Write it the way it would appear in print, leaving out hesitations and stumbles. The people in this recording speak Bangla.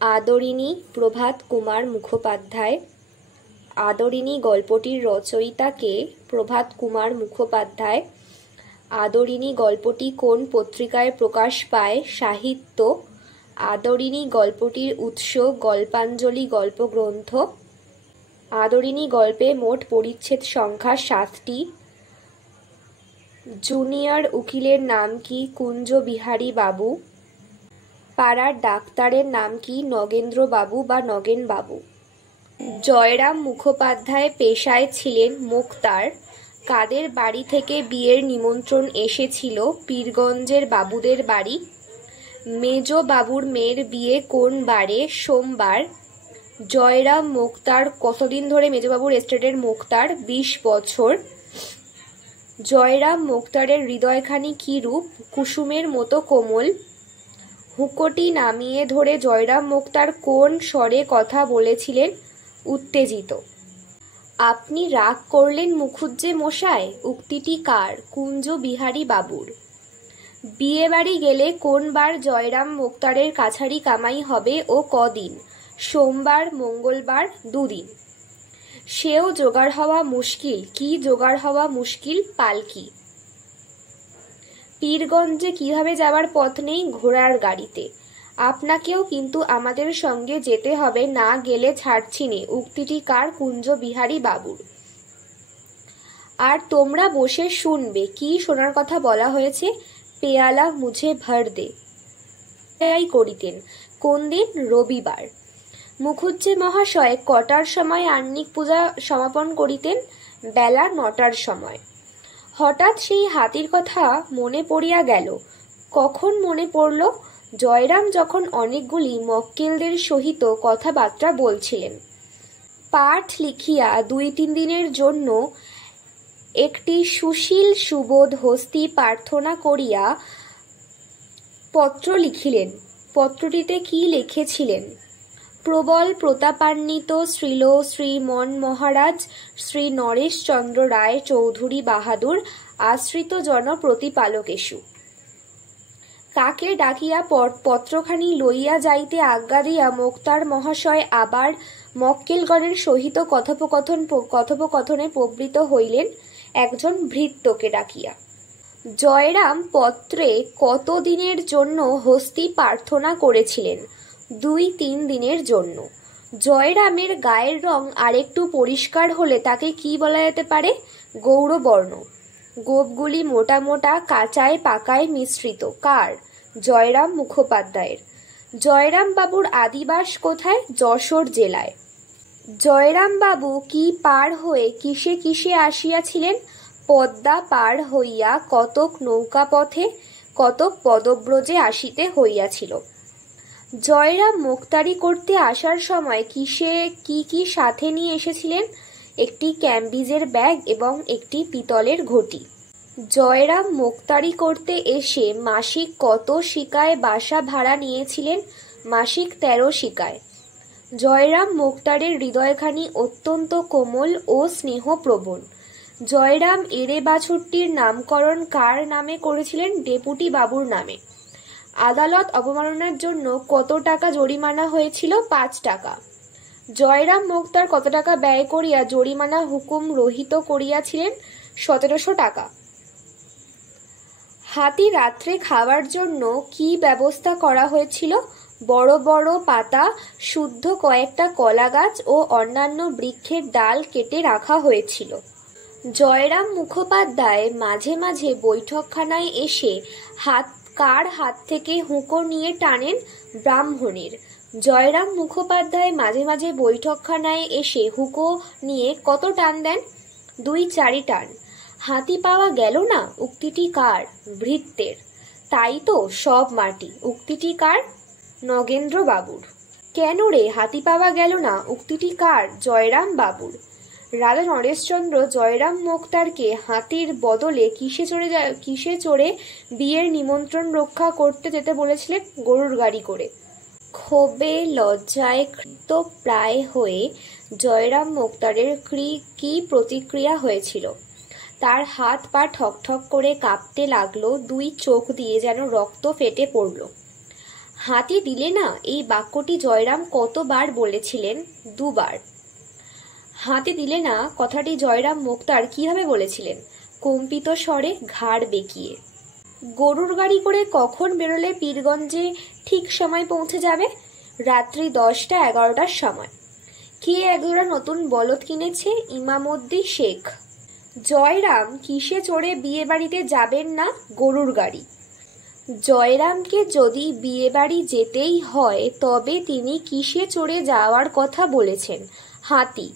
আদরিণী প্রভাত কুমার মুখোপাধ্যায়। আদরিণী গল্পটির রচয়িতা কে? প্রভাত কুমার মুখোপাধ্যায়। আদরিণী গল্পটি কোন পত্রিকায় প্রকাশ পায়? সাহিত্য। আদরিণী গল্পটির উৎস গল্পাঞ্জলি গল্পগ্রন্থ। আদরিণী গল্পে মোট পরিচ্ছেদ সংখ্যা 7টি। জুনিয়র উকিলের নাম কি? কুঞ্জবিহারী বাবু। পাড়ার ডাক্তারের নাম কি? নগেন্দ্র বাবু বা নগেন বাবু। জয়রাম মুখোপাধ্যায় পেশায় ছিলেন মোক্তার। কাদের বাড়ি থেকে বিয়ের নিমন্ত্রণ এসেছিল? পীরগঞ্জের বাবুদের বাড়ি। মেজ বাবুর মেয়ের বিয়ে কোন বারে? সোমবার। জয়রাম মোক্তার কতদিন ধরে মেজবাবুর এস্টেটের মোক্তার? 20 বছর। জয়রাম মোক্তারের হৃদয়খানি কি রূপ? কুসুমের মতো কোমল। হুঁকোটি নামিয়ে ধরে জয়রাম মোক্তার কোন স্বরে কথা বলেছিলেন? উত্তেজিত। আপনি রাগ করলেন মুখুজ্জে মশাই উক্তিটি কার? কুঞ্জবিহারী বাবুর। বিয়ে বাড়ি গেলে কোন বার জয়রাম মোক্তারের কাছারি কামাই হবে ও কদিন? সোমবার, মঙ্গলবার, 2 দিন। সেও জোগাড় হওয়া মুশকিল। কি জোগাড় হওয়া মুশকিল? পালকি। পীরগঞ্জে কিভাবে যাবার পথ নেই? ঘোড়ার গাড়িতে। আপনাকেও কিন্তু আমাদের সঙ্গে যেতে হবে, না গেলে ছাড়ছি নে উক্তিটি কার? কুঞ্জবিহারী বাবুর। আর তোমরা বসে শুনবে। কি শোনার কথা বলা হয়েছে? পেয়ালা মুঝে ভর দে। করিতেন। কোন দিন? রবিবার। মুখুজ্জে মহাশয় কটার সময় আহ্নিক পূজা সমাপন করিতেন? বেলা 9টার সময়। হঠাৎ সেই হাতির কথা মনে পড়িয়া গেল। কখন মনে পড়ল? জয়রাম যখন অনেকগুলি মক্কেলদের সহিত কথাবার্তা বলছিলেন। পাঠ লিখিয়া 2-3 দিনের জন্য একটি সুশীল সুবোধ হস্তি প্রার্থনা করিয়া পত্র লিখিলেন। পত্রটিতে কি লিখেছিলেন? প্রবল প্রতাপান্বিত শ্রীল শ্রী মন মহারাজ শ্রী নরেশচন্দ্র রায় চৌধুরী বাহাদুর আশ্রিত জন প্রতিপালকেশু। কাকে ডাকিয়া পত্রখানি লইয়া যাইতে আজ্ঞা দিয়া মোক্তার মহাশয় আবার মক্কেলগণের সহিত কথোপকথনে প্রবৃত্ত হইলেন? একজন ভৃত্যকে ডাকিয়া। জয়রাম পত্রে কত দিনের জন্য হস্তি প্রার্থনা করেছিলেন? 2-3 দিনের জন্য। জয়রামের গায়ের রং আরেকটু পরিষ্কার হলে তাকে কি বলা যেতে পারে? গৌরবর্ণ। গোপগুলি মোটা মোটা, কাঁচায় পাকায় মিশ্রিত। কার? জয়রাম মুখোপাধ্যায়ের। জয়রাম বাবুর আদিবাস কোথায়? যশোর জেলায়। জয়রাম বাবু কি পার হয়ে কিসে কিসে আসিয়াছিলেন? পদ্মা পার হইয়া, কতক নৌকাপথে, কতক পদব্রজে আসিতে হইয়াছিল। জয়রাম মোক্তারি করতে আসার সময় কি সাথে নিয়ে এসেছিলেন? একটি ক্যাম্বিজের ব্যাগ এবং একটি পিতলের ঘটি। জয়রাম মোক্তারি করতে এসে মাসিক কত শিকায় বাসা ভাড়া নিয়েছিলেন? মাসিক 13 শিকায়। জয়রাম মোক্তারের হৃদয়খানি অত্যন্ত কোমল ও স্নেহপ্রবণ। জয়রাম এড়ে বাছুরটির নামকরণ কার নামে করেছিলেন? ডেপুটি বাবুর নামে। আদালত অবমাননার জন্য কত টাকা জরিমানা হয়েছিল? 5 টাকা। জয়রাম মোক্তার কত টাকা ব্যয় করিয়া জরিমানা হুকুম রহিত করিয়াছিলেন? 1700 টাকা। হাতি রাত্রে খাওয়ার জন্য কি ব্যবস্থা করা হয়েছিল? বড় বড় পাতা, শুদ্ধ কয়েকটা কলা গাছ ও অন্যান্য বৃক্ষের ডাল কেটে রাখা হয়েছিল। জয়রাম মুখোপাধ্যায় মাঝে মাঝে বৈঠকখানায় এসে কার হাত থেকে হুঁকো নিয়ে টানেন? ব্রাহ্মণের। জয়রাম মুখোপাধ্যায় মাঝে মাঝে বৈঠকখানায় এসে হুঁকো নিয়ে কত টান দেন? 2-4 টান। হাতি পাওয়া গেল না উক্তিটি কার? ভৃত্যের। তাই তো, সব মাটি উক্তিটি কার? নগেন্দ্র বাবুর। কেন রে হাতি পাওয়া গেল না উক্তিটি কার? জয়রাম বাবুর। রাজা নরেশচন্দ্র জয়রাম মোক্তারকে হাতির বদলে কিসে চড়ে বিয়ের নিমন্ত্রণ রক্ষা করতে যেতে বলেছিলেন? গরুর গাড়ি করে। ক্ষোভে লজ্জায় ক্ষিপ্তপ্রায় হয়ে জয়রাম মোক্তারের কি প্রতিক্রিয়া হয়েছিল? তার হাত পা ঠকঠক করে কাঁপতে লাগলো, 2 চোখ দিয়ে যেন রক্ত ফেটে পড়ল। হাতি দিলে না এই বাক্যটি জয়রাম কতবার বলেছিলেন? 2 বার। হাতি দিলে না কথাটি জয়রাম মোক্তার কিভাবে বলেছিলেন? কম্পিত স্বরে, ঘাড় বেঁকিয়ে। গরুর গাড়ি করে কখন বেরোলে পীরগঞ্জে ঠিক সময় পৌঁছে যাবে? রাত্রি 10টা 11টার সময়। কে একজোড়া নতুন বলদ কিনেছে? ইমামউদ্দিন শেখ। জয়রাম কিসে চড়ে বিয়ে বাড়িতে যাবেন না? গরুর গাড়ি। জয়রামকে যদি বিয়ে বাড়ি যেতেই হয় তবে তিনি কিসে চড়ে যাওয়ার কথা বলেছেন? হাতি।